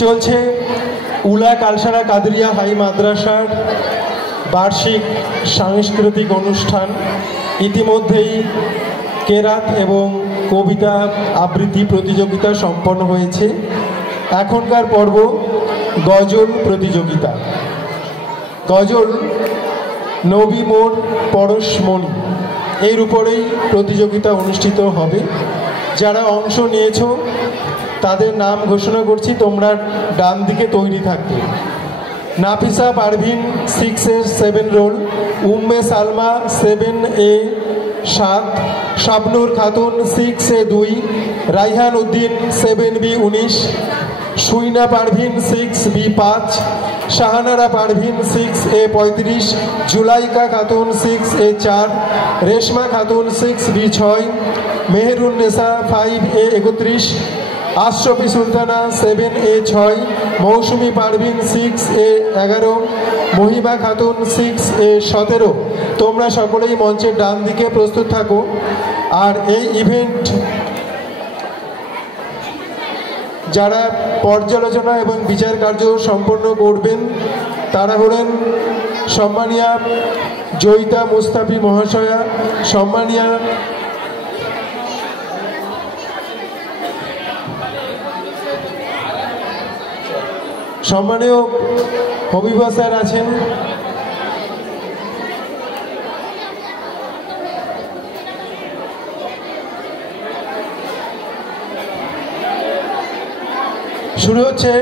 চলছে উলা কালসারা কাদরিয়া হাই মাদ্রাসার বার্ষিক সাংস্কৃতিক অনুষ্ঠান। ইতিমধ্যেই কেরাত এবং কবিতা আবৃত্তি প্রতিযোগিতা সম্পন্ন হয়েছে। এখনকার পর্ব গজল প্রতিযোগিতা। গজল নবী মোর পরশমণি এর উপরেই প্রতিযোগিতা অনুষ্ঠিত হবে। যারা অংশ নিয়েছো তাদের নাম ঘোষণা করছি, তোমরা ডান দিকে তৈরি থাকবে। Nafisa Parvin 6A7 roll, Umme Salma 7A 7, Shabnur Khatun 6A2, Raihan Uddin 7B 19, Suina Parvin 6B 5, Shahanara Parvin 6A 35, Julaika Khatun 6A 4, Reshma Khatun 6B 6, Meherun Nesa 5A 31, Ashrafi Sultana 7A 6, Mousumi Parvin 6A 11, Mahima Khatun 6A 17। তোমরা সকলেই মঞ্চের ডান দিকে প্রস্তুত থাকো। আর এই ইভেন্ট যারা পর্যালোচনা এবং বিচার কার্য সম্পন্ন করবেন তারা হলেন সম্মানীয়া জয়িতা মুস্তাফি মহাশয়া, সম্মানীয়া সম্মানীয় হবিবা স্যার আছেন, শুরু হচ্ছে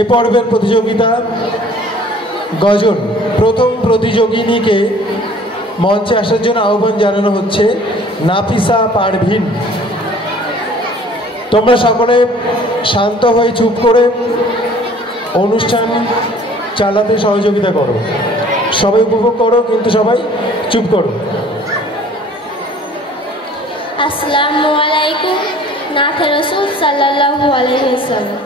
এ পর্বের প্রতিযোগিতা গজল। প্রথম প্রতিযোগিনীকে মঞ্চে আসার জন্য আহ্বান জানানো হচ্ছে নাফিসা পারভিন। তোমরা সকলে শান্ত হয়ে চুপ করে অনুষ্ঠান চালাতে সহযোগিতা করো। সবাই উপভোগ করো, কিন্তু সবাই চুপ করো। আসসালামু আলাইকুম। নাথে রাসূল সাল্লাল্লাহু আলাইহি ওয়াসাল্লাম।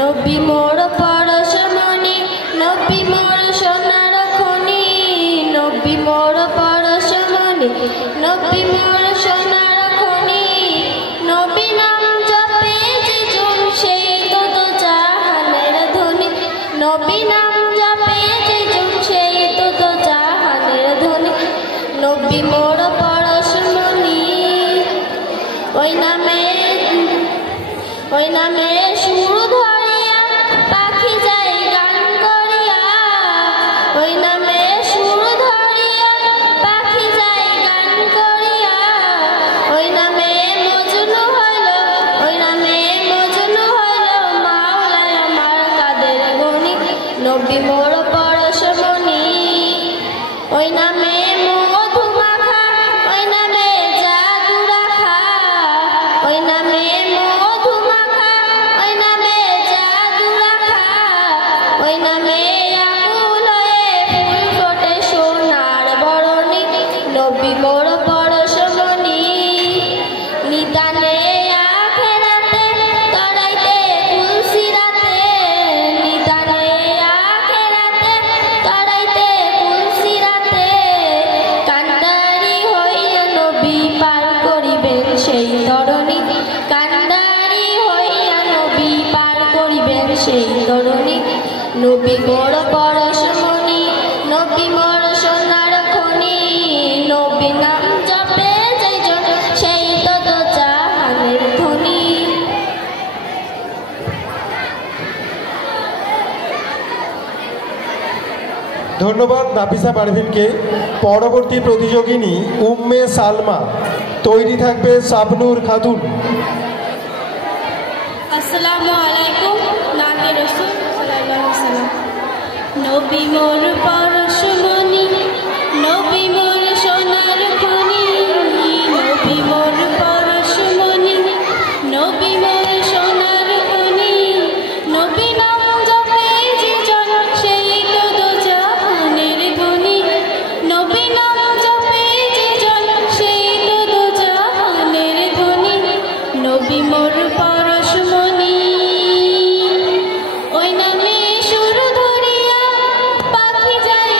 নবী মোর পরশমণি, নবী মোর সোনার খনি, নবী মোর পরশমণি, নবী মোর সোনার খনি, নবী নাম জপে যে জন সেই তো জাহানের ধনী, নবী নাম জপে যে জন সেই তো জাহানের ধনী, নবী মোর পরশমণি। ওই নামে সুর ধরিয়া পাখি যায় গান করিয়া, ওই নামে সুর ধরিয়া পাখি যায় গান করিয়া, ওই নামে মজনু হইল, ওই নামে মজনু হইল মাওলায় আমার কাদের গনি, নবী মোর পরশমণি। ওই নামে মধু মাখা, ওই নামে জাদু রাখা, ওই নামে মধু মাখা, ওই নামে জাদু রাখা, ওই নামে আকুল হয়ে ফুল ফোটে সোনার বরণি, নবী মোর পরশমণি। নিদানে আখেরাতে তরাইতে কুলসিরাতে, নিদানে আখেরাতে তরাইতে কুলসিরাতে, কান্ডারি হইয়া নবী পার করিবেন সেই তরণী, কান্ডারি হইয়া নবী পার করিবেন সেই তরণী, নবী মোর পরশমণি, নবী মোর সোনার খনি, নবী নাম জপে যেই জন সেই তো জাহানের ধনী। ধন্যবাদ নাফিসা পারভিনকে। পরবর্তী প্রতিযোগিনী উম্মে সালমা, তৈরি থাকবে শাবনুর খাতুন। আসসালামু আলাইকুম। নাথে রাসূল সাল্লাল্লাহু আলাইহি ওয়াসাল্লাম। নবী মোর পরশমণি, নবী মোর সোনার খনি, নবী মোর পরশমণি, নবী মোর সোনার খনি, নবী নাম জপে যে জন সেই তো জাহানের ধনী, নবী নাম জপে যে জন সেই তো জাহানের ধনী, নবী মোর পরশমণি। ওই নামে সুর ধরিয়া পাখি যায়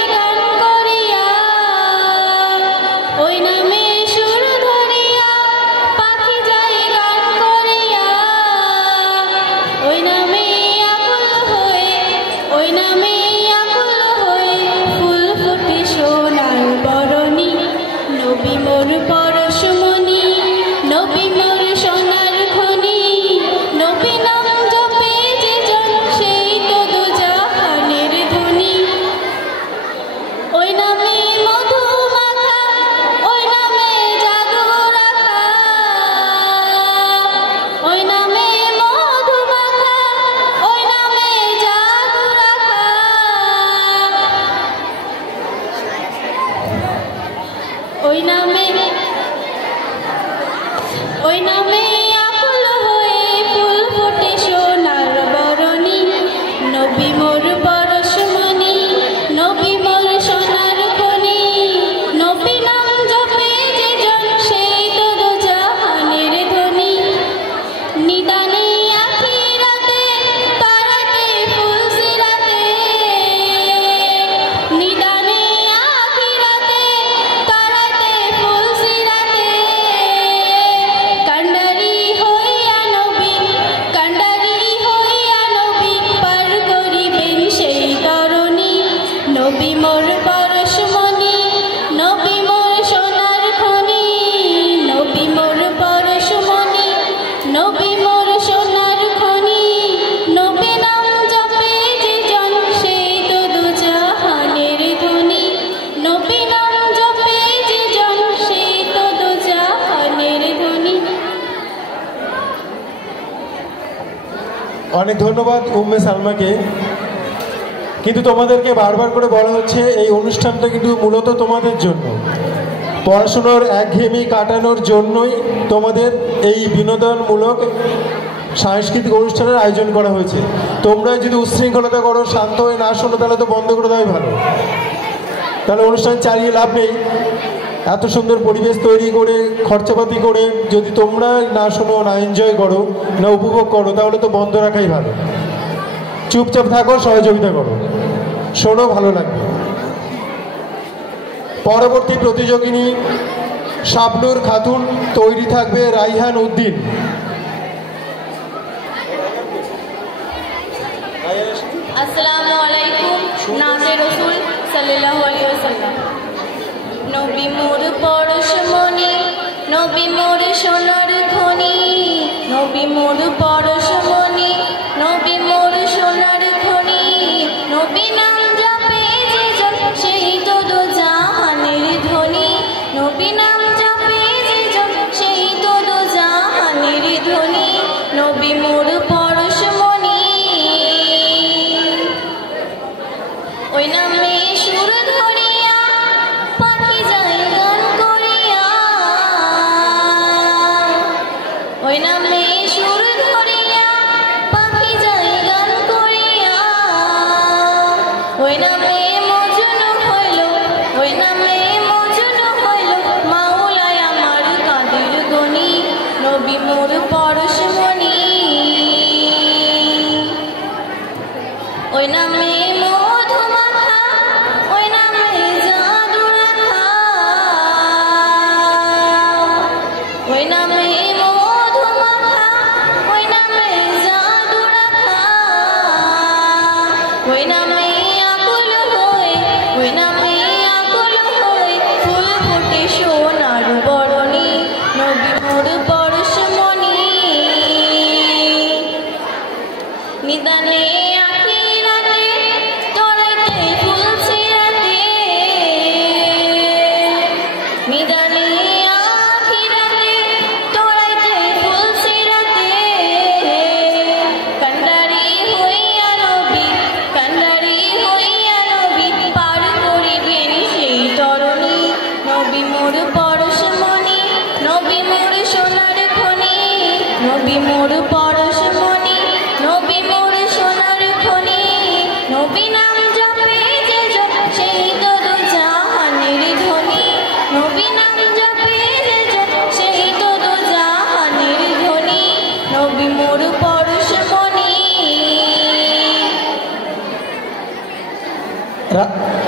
ওই নামে আকুল হয়ে ফুল ফোটে সোনার বরণী, নবী মোর পরশমণি, নবী মোর সোনার খনি, নবী নাম জপে যে জন সেই তো দোজাহানের ধনী। নিদানে আখিরাতে তারাতে ফুল সিরাতে, নিদানে আখিরাতে তারাতে ফুল সিরাতে, কান্ডারি হইয়া নবী, কান্ডারি হইয়া নবী পার করিবেন সেই তরণী, নবী মোর পরশমণি, নবী মোর সোনার খনি, নবী মোর পরশমণি, নবী মোর সোনার খনি, নবী নাম জপে যে জন সেই তো দোজাহানের ধনী, নবী নাম জপে যে জন সেই তো দোজাহানের ধনী। অনেক ধন্যবাদ উম্মে সালমাকে। কিন্তু তোমাদেরকে বারবার করে বলা হচ্ছে এই অনুষ্ঠানটা কিন্তু মূলত তোমাদের জন্য, পড়াশুনোর একঘেয়েমি কাটানোর জন্যই তোমাদের এই বিনোদনমূলক সাংস্কৃতিক অনুষ্ঠানের আয়োজন করা হয়েছে। তোমরা যদি উচ্ছৃঙ্খলতা করো, শান্ত হয়ে না শোনো, তাহলে তো বন্ধ করে দেওয়াই ভালো। তাহলে অনুষ্ঠান চালিয়ে লাভ নেই। এত সুন্দর পরিবেশ তৈরি করে খরচাপাতি করে যদি তোমরা না শোনো, না এনজয় করো, না উপভোগ করো, তাহলে তো বন্ধ রাখাই ভালো। চুপচাপ থাকো, সহযোগিতা করো, শোনো, ভালো লাগবে। পরবর্তী প্রতিযোগিনী শাবনূর খাতুন, তৈরি থাকবে রাইহান উদ্দিন। আসসালামু আলাইকুম। নাজে রসুল সাল্লাল্লাহু আলাইহি ওয়াসাল্লাম। নবী মোর পরশমণি, নবী মোর সোনার খনি, নবী মোর পরশমণি, নবী মোর সোনার খনি, নবী নাম জপে যে জন সেই তো দোজাহানের ধনী, নবী নাম জপে যে জন সেই তো দোজাহানের ধনী, নবী মোর পরশমণি। ওই নামে সুর ধরিয়া পাখি যায় গান করিয়া, ওই নামে সুর ধরিয়া পাখি যায় গান করিয়া, ওই নামে মজনু হইল, ওই নামে মজনু হইল মাওলায় আমার কাদের গনি, নবী মোর পরশমণি। ওই নামে মধুমাখা, ওই নামে জাদু রাখা, ওই নামে মধুমাখা, ওই নামে জাদু রাখা, ওই নামে আকুল হয়ে, ওই নামে আকুল হয়ে ফুল ফোটে সোনার বরণী, নবী মোর পরশমণি। নিদানে আখিরাতে তরাইতে ফুল সিরাতে, নিদানে আখিরাতে তরাইতে ফুল সিরাতে, কান্ডারি হইয়া নবী, কান্ডারি হইয়া নবী পার করিবেন সেই তরণী, নবী মোর পরশমণি, নবী মোর সোনার খনি, নবী মোর পরশমণি, নবী মোর সোনার খনি, নবী নাম জপে যে জন সেই তো দোজাহানের ধনী, নবী নাম জপে যে জন সেই তো দোজাহানের ধনী, নবী মোর পরশমণি।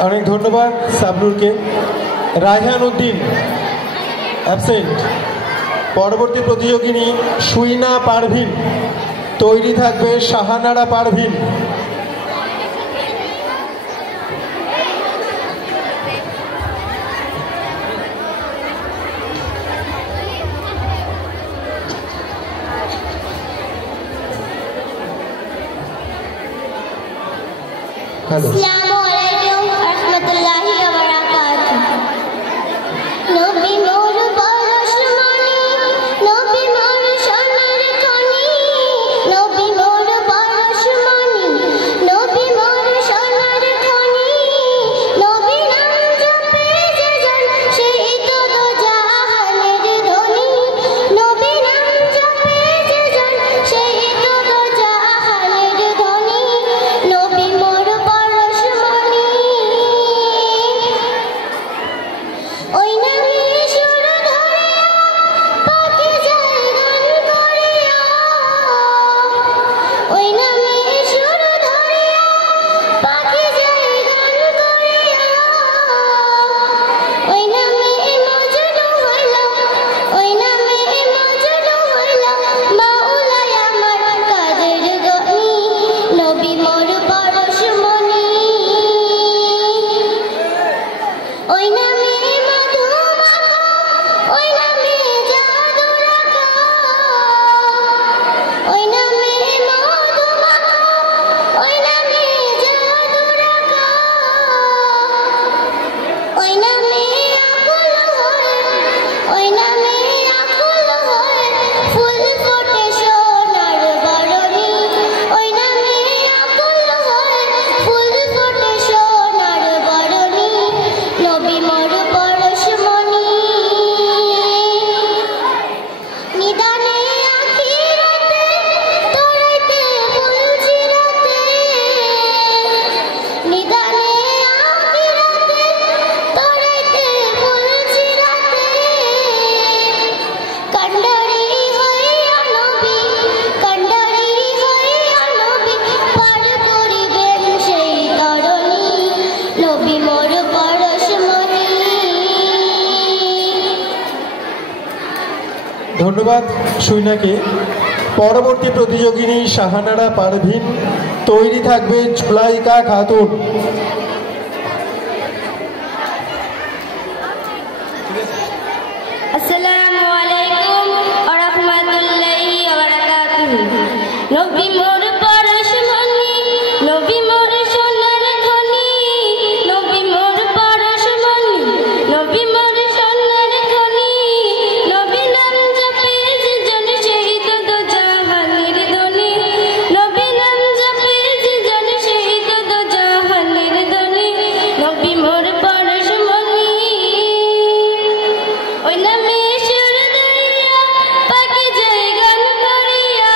অনেক ধন্যবাদ শাবনূরকে। রাইহান উদ্দিন অ্যাবসেন্ট। পরবর্তী প্রতিযোগিনী সুইনা পারভিন, তৈরি থাকবে শাহানারা পারভিন। হ্যালো। আসসালামু আলাইকুম রাহমাতুল্লাহি ওয়া বারাকাতুহু। নবী মোর পরশমণি, নবী মোর সোনার খনি, নবী মোর পরশমণি, নবী মোর সোনার খনি, নবী নাম জপে যে জন সেই তো দোজাহানের ধনী, ধন্যবাদ সুইনাকে। পরবর্তী প্রতিযোগিনী শাহানারা পারভিন, তৈরি থাকবে জুলাইকা খাতুন। আসসালামু আলাইকুম ওয়া রাহমাতুল্লাহি ওয়া বারাকাতুহু। নবী মোর পরশমণি, নবী মোর সোনার খনি, নবী মোর পরশমণি, নবী মোর সোনার খনি, নবী নাম জপে যে জন শহীদ দো জাহানের ধনী, নবী নাম জপে যে জন শহীদ দো জাহানের ধনী, নবী মোর পরশমণি। ওই নামে সুর ধরিয়া পাখি যায় গান করিয়া,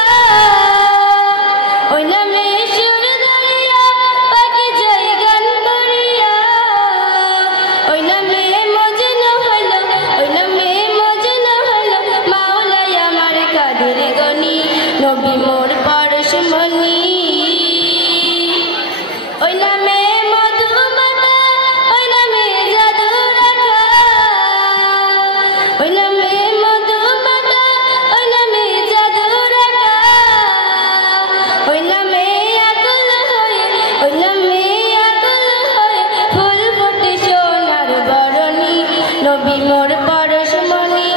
ওই নামে সুর ধরিয়া পাখি যায় গান করিয়া, ওই নামে মজনু হলো, ওই নামে মজনু হলো মাওলাই আমার কাদের গনি, নবী মোর পরশমণি। ওই নামে মধুমাতা, ওই নামে জাদু রাখা, ওই নামে মধুমাতা, ওই নামে জাদু রাখা, ওই নামে আকুল হয়ে, ওই নামে আকুল হয়ে ফুল ফুটে সোনার বরণী, নবী মোর পরশমণি।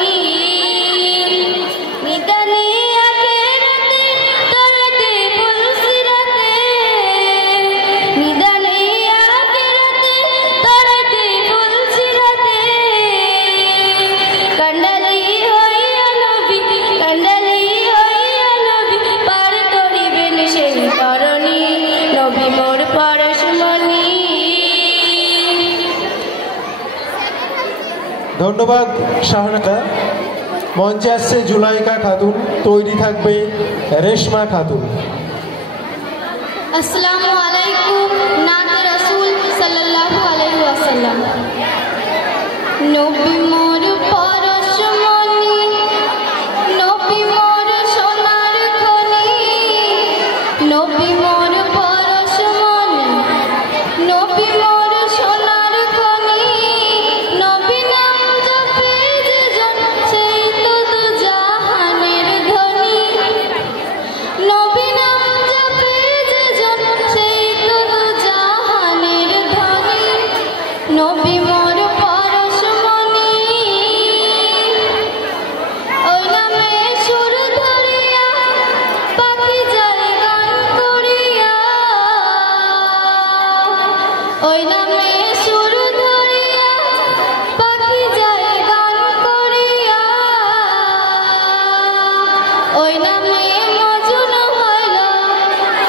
নিদানে আখেরাতে তরাতে ফুল সিরাতে, নিদানে আখেরাতে তরাতে ফুল সিরাতে, কান্ডালি হইয়া নবী, কান্ডালি হইয়া নবী পার করিবেন সেই তরণী, নবী মোর পরশমণি। ধন্যবাদ শাহানারা। মঞ্চে আসছে জুলাইকা খাতুন, তৈরি থাকবে রেশমা খাতুন। আসসালামু আলাইকুম। নাতে রাসূল সাল্লাল্লাহু আলাইহি ওয়াসাল্লাম। নবী মোর পরশমণি, নবী মোর সোনার খনি, নবী মোর পরশমণি, নবী মোর সোনার খনি, নবী নাম জপে যে জন সেই তো দু জাহানের ধনী, নবী নাম জপে যে জন সেই তো দু জাহানের ধনী, নবী মোর পরশমণি। ওই নামে সুর ধরিয়া পাখি যায় গান করিয়া, ওই নামে সুর ধরিয়া পাখি যায় গান করিয়া, ওই নামে মজনু হইল,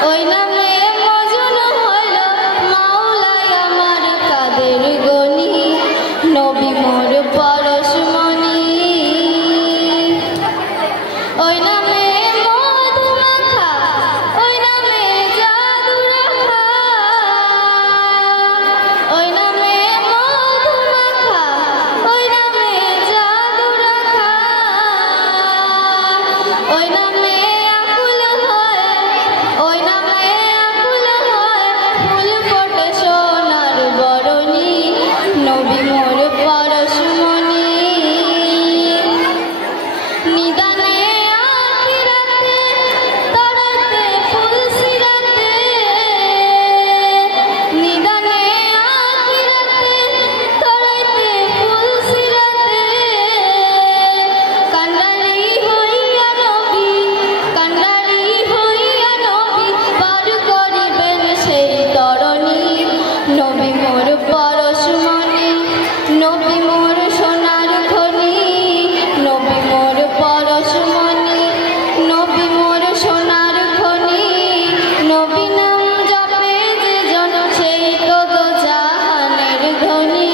ওই নামে মজনু হইল মাওলাই আমার কাদের গনি, নবী মোর পরশমণি। ওই নামে মধুমাখা, ওই নামে জাদু রাখা, ওই নামে মধুমাখা, ওই নামে জাদু রাখা, ওই নামে আকুল হয়, ওই নামে আকুল হয় ফুল ফোটে সোনার বরণী, নবী মোর পরশমণি। নিদানে আখিরাতে তরাতে ফুল সিরাতে, নিদানে আখিরাতে তরাতে ফুল সিরাতে, কান্ডালি হইয়া নবী, কান্ডালি হইয়া নবী পার করিবেন সেই তরণী, নবী মোর পরশমণি, নবী মোর সোনার খনি, নবী মোর পরশমণি, নবী মোর সোনার খনি, নবী নাম জপে যে জন সেই তো দো জাহানের ধনী,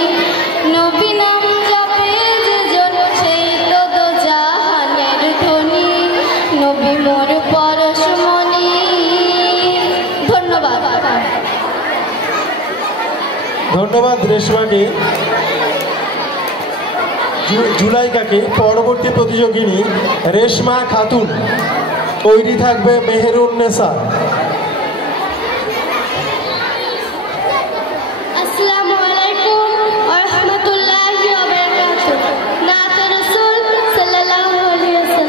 নবী নাম জপে যে জন সেই তো দো জাহানের ধনী, নবী মোর পরশমণি। ধন্যবাদ। ধন্যবাদ রেশমাকে। জুলাইকাকে। পরবর্তী প্রতিযোগিনী রেশমা খাতুন, তৈরি থাকবে মেহেরুন্নেসা। আসসালামু আলাইকুম ওয়া রাহমাতুল্লাহি ওয়া বারাকাতুহু। নাতে রাসূল সাল্লাল্লাহু আলাইহি ওয়াসাল্লাম।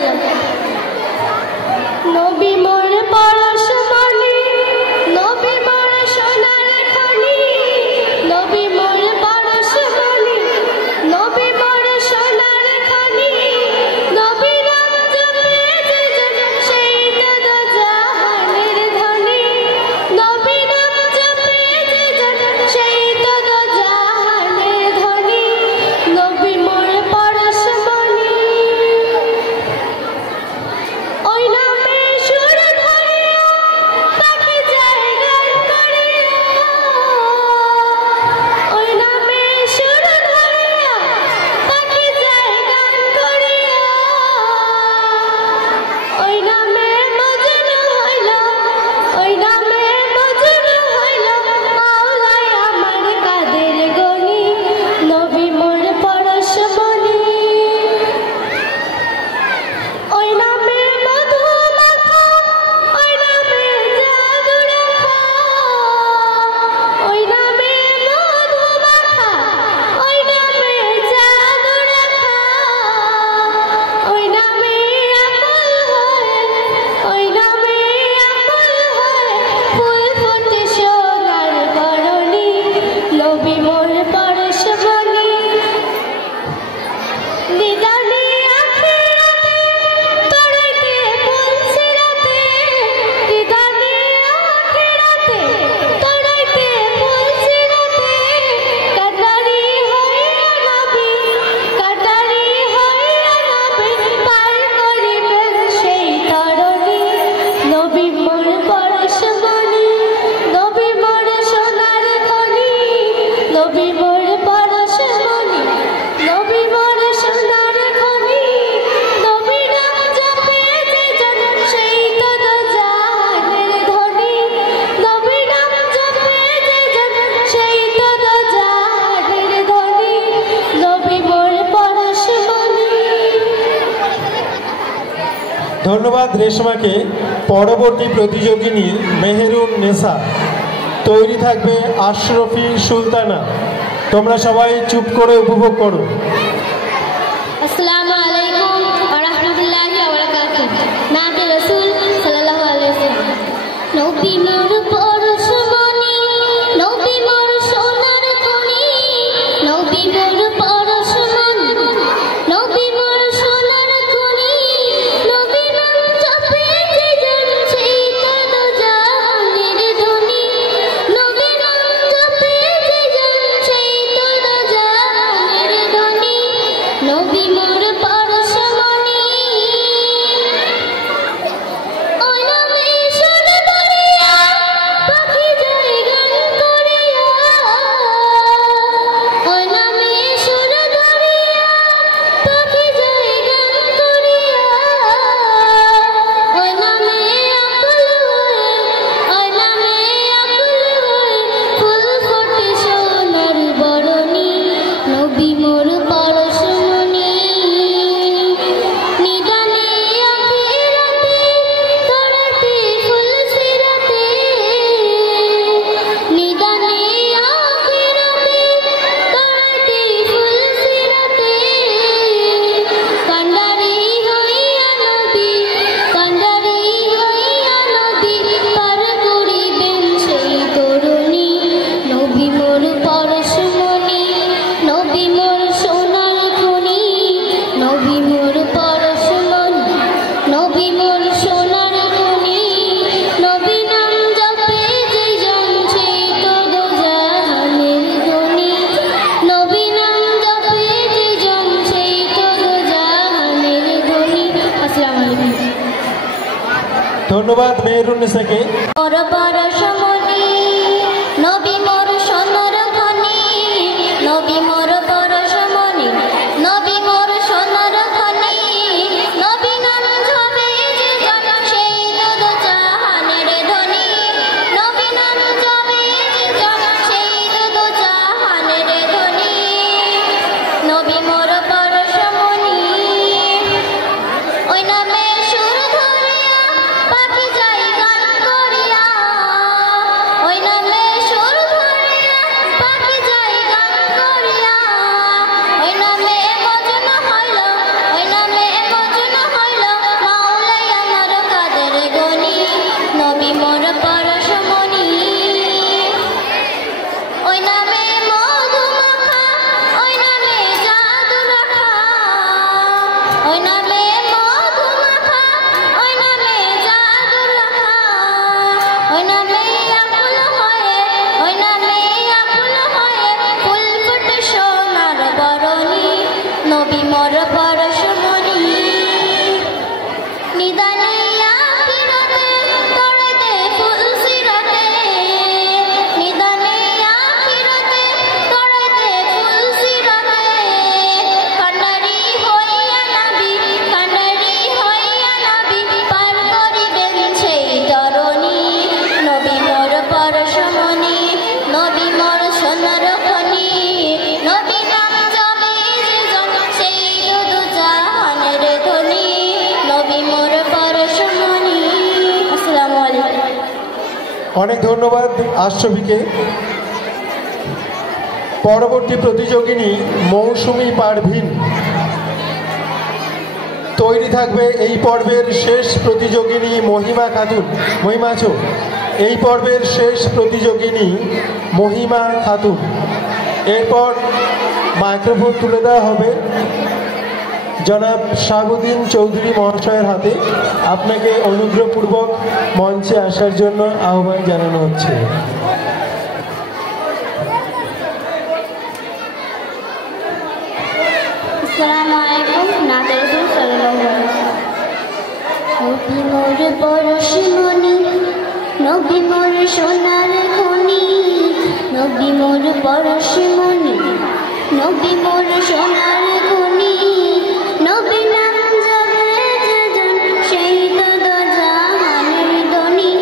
ধন্যবাদ রেশমাকে। পরবর্তী প্রতিযোগিনী মেহেরুন নেসা। তৈরি থাকবে আশরফি সুলতানা। তোমরা সবাই চুপ করে উপভোগ করো। अस्सलामु अलैकुम व रहमतुल्लाहि व बरकातुहू। नात रसूल सल्लल्लाहु अलैहि वसल्लम। नबी मोर परशमणि, नबी मोर सोनार खनि, नबी मोर परशमणि, नबी मोर सोनार खनि, नबी नाम जपे जे জন সেই তো জাহানের ধনী, নবী নাম জপে যে জন সেই তো জাহানের ধনী, নবী মোর পরশমণি। ওই নামে সুর ধরিয়া পাখি যায় গান করিয়া, ওই নামে সুর ধরিয়া পাখি যায় গান করিয়া, ওই নামে আকুল হয়ে, ওই নামে আকুল হয়ে ফুল ফোটে সোনার বরণী, নবী মোর পরশমণি। নিদানে আখিরাতে তরাতে ফুল সিরাতে, নিদানে আখিরাতে তরাতে ফুল সিরাতে, কান্ডারি হইয়া নবী, কান্ডারি হইয়া নবী পার করিবেন সেই তরুণী, নবী মোর পরশমণি, নবী মোর সোনার খনি, নবী মোর পরশমণি, নবী মোর সোনার খনি, নবী নাম জপে যে জন সেই তো জাহানের ধনী, নবী নাম জপে যে জন সেই তো জাহানের ধনী। আসসালামু আলাইকুম। ধন্যবাদ মেহেরুন নেসাকে। মোর পরশমণি, নবী মোর সোনার খনি, নবী মোর পরশমণি, নবী মোর সোনার খনি, নবী নাম জপে যে জন সেই তো জাহানের ধনী, নবী নাম জপে যে জন সেই তো জাহানের ধনী, নবী মোর পরশমণি। ওই নামে সুর ধরিয়া পাখি যায় গান করিয়া, ওই নামে সুর ধরিয়া পাখি যায় গান করিয়া, ওই নামে মজনু হইল, ওই নামে মজনু হইল মাওলাই আমার কাদের গনি, নবী মোর পরশমণি। ওই নামে মধুমাখা, ওই নামে জাদু রাখা, ওই নামে মধুমাখা, ওই নামে জাদু রাখা, ওই নামে আকুল হয়ে, ওই নামে আকুল হয়ে ফুল ফুটে সোনার বরণী, নবী মোর পরশমণি। নিদানে আখিরাতে তরাতে ফুল সিরাতে, নিদানে আখিরাতে তরাতে ফুল সিরাতে, কান্ডারি হইয়া নবী, কান্ডারি হইয়া নবী পার করিবেন সেই তরণী, নবী মোর পরশমণি, নবী মোর সোনার খনি, নবী নাম জপে যে জন সেই তো জাহানের ধনী, নবী মোর পরশমণি। আসসালামু আলাইকুম। অনেক ধন্যবাদ আশরফিকে। পরবর্তী প্রতিযোগিনী মৌসুমী পারভিন। তৈরি থাকবে এই পর্বের শেষ প্রতিযোগিনী মহিমা খাতুন। মহিমা আছো? এই পর্বের শেষ প্রতিযোগিনী মহিমা খাতুন। এরপর মাইক্রোফোন তুলে দেওয়া হবে জনাব শাহাবুদ্দিন চৌধুরী মহাশয়ের হাতে। আপনাকে অনুগ্রহপূর্বক মঞ্চে আসার জন্য আহ্বান জানানো হচ্ছে। আসসালামু আলাইকুম। নাত রাসূল সাল্লাল্লাহু আলাইহি ওয়াসাল্লাম। নবী মোর পরশমণি, নবী মোর সোনার খনি, নবী মোর পরশমণি, নবী মোর সোনার খনি, নবী নাম জপে যে জন সেই তো জাহানের ধনী,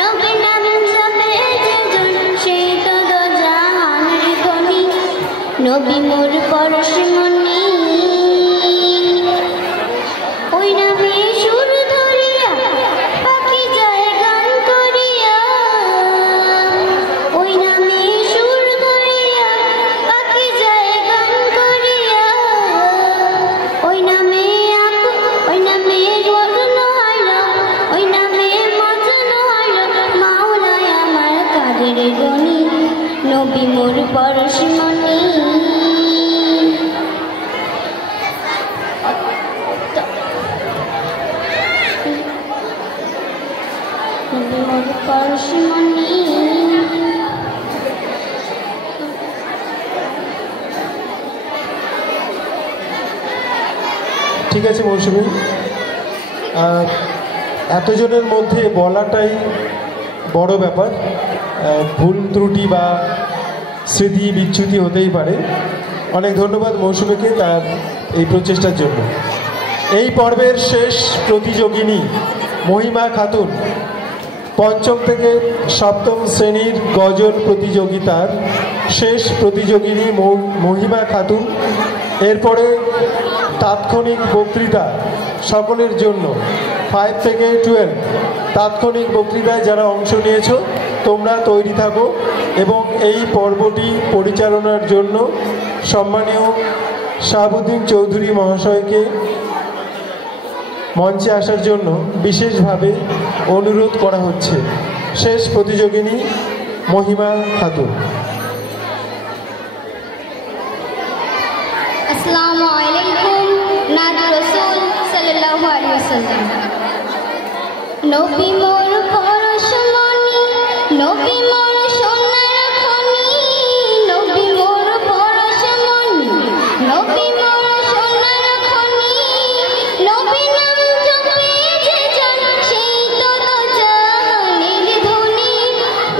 নবী নাম জপে যে জন সেই তো জাহানের ধনী, নবী মোর পরশমণি। ওই নামে সুর মোর পরশমণি। ঠিক আছে মৌসুমী, এতজনের মধ্যে বলাটাই বড় ব্যাপার। ভুল ত্রুটি বা স্মৃতি বিচ্যুতি হতেই পারে। অনেক ধন্যবাদ মৌসুমীকে তার এই প্রচেষ্টার জন্য। এই পর্বের শেষ প্রতিযোগিনী মহিমা খাতুন, পঞ্চম থেকে সপ্তম শ্রেণীর গজল প্রতিযোগিতার শেষ প্রতিযোগিনী মহিমা খাতুন। এরপরে তাৎক্ষণিক বক্তৃতা সকলের জন্য 5 থেকে 12 তাৎক্ষণিক বক্তৃতায় যারা অংশ নিয়েছো তোমরা তৈরি থাকো এবং এই পর্বটি পরিচালনার জন্য সম্মানীয় শাহাবুদ্দিন চৌধুরী মহাশয়কে মঞ্চে আসার জন্য বিশেষভাবে অনুরোধ করা হচ্ছে। শেষ প্রতিযোগিনী মহিমা খাতুন। আসসালামু আলাইকুম। নাদু রাসূল সাল্লাল্লাহু আলাইহি ওয়াসাল্লাম। নবী মোর পরশমণি, নবী মোর সোনার খনি, নবী মোর পরশমণি, নবী মোর সোনার খনি। নবী নাম জপে যে জন সেই তো জাহানের ধনী।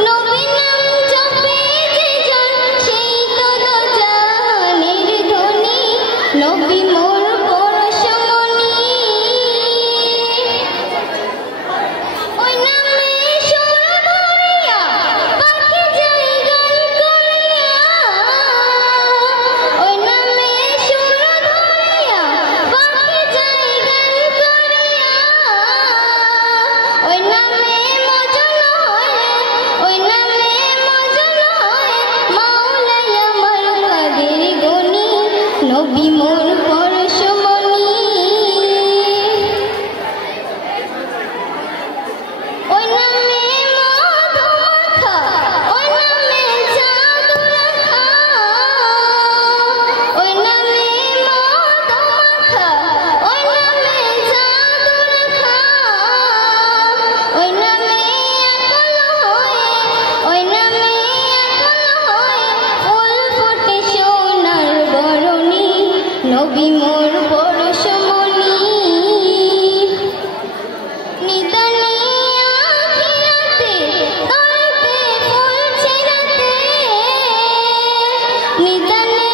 নবী নাম জপে যে জন সেই তো জাহানের ধনী। নবী মোর পরশমণি, ওই নামে সুর ধরিয়া পাখি যায় গান করিয়া। ওই নামে সুর ধরিয়া পাখি যায় গান করিয়া। ওই নামে মজন হয়, ওই নামে মজন হয় মাওলাই আমার কাদের গনি। নবী মোর পরশমণি, ওই নামে মধু মাখা, ওই নামে জাদু রাখা। ওই নামে মধু মাখা, ওই নামে জাদু রাখা। ওই নামে আকল হয়, ওই নামে আকল হয় ফুল ফোটে সোনার বরণী। নবী মোর পরশমণি, নিদানে আখিরাতে তরতে ফুল ছিঁড়াতে। নিদানে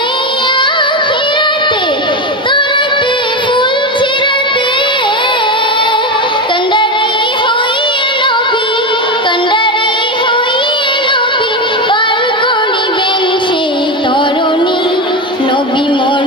আখিরাতে তরতে ফুল ছিঁড়াতে। কান্ডারি হইয়া নবী, কান্ডারি হইয়া নবী পার করিবেন সেই তরণী। নবী মোর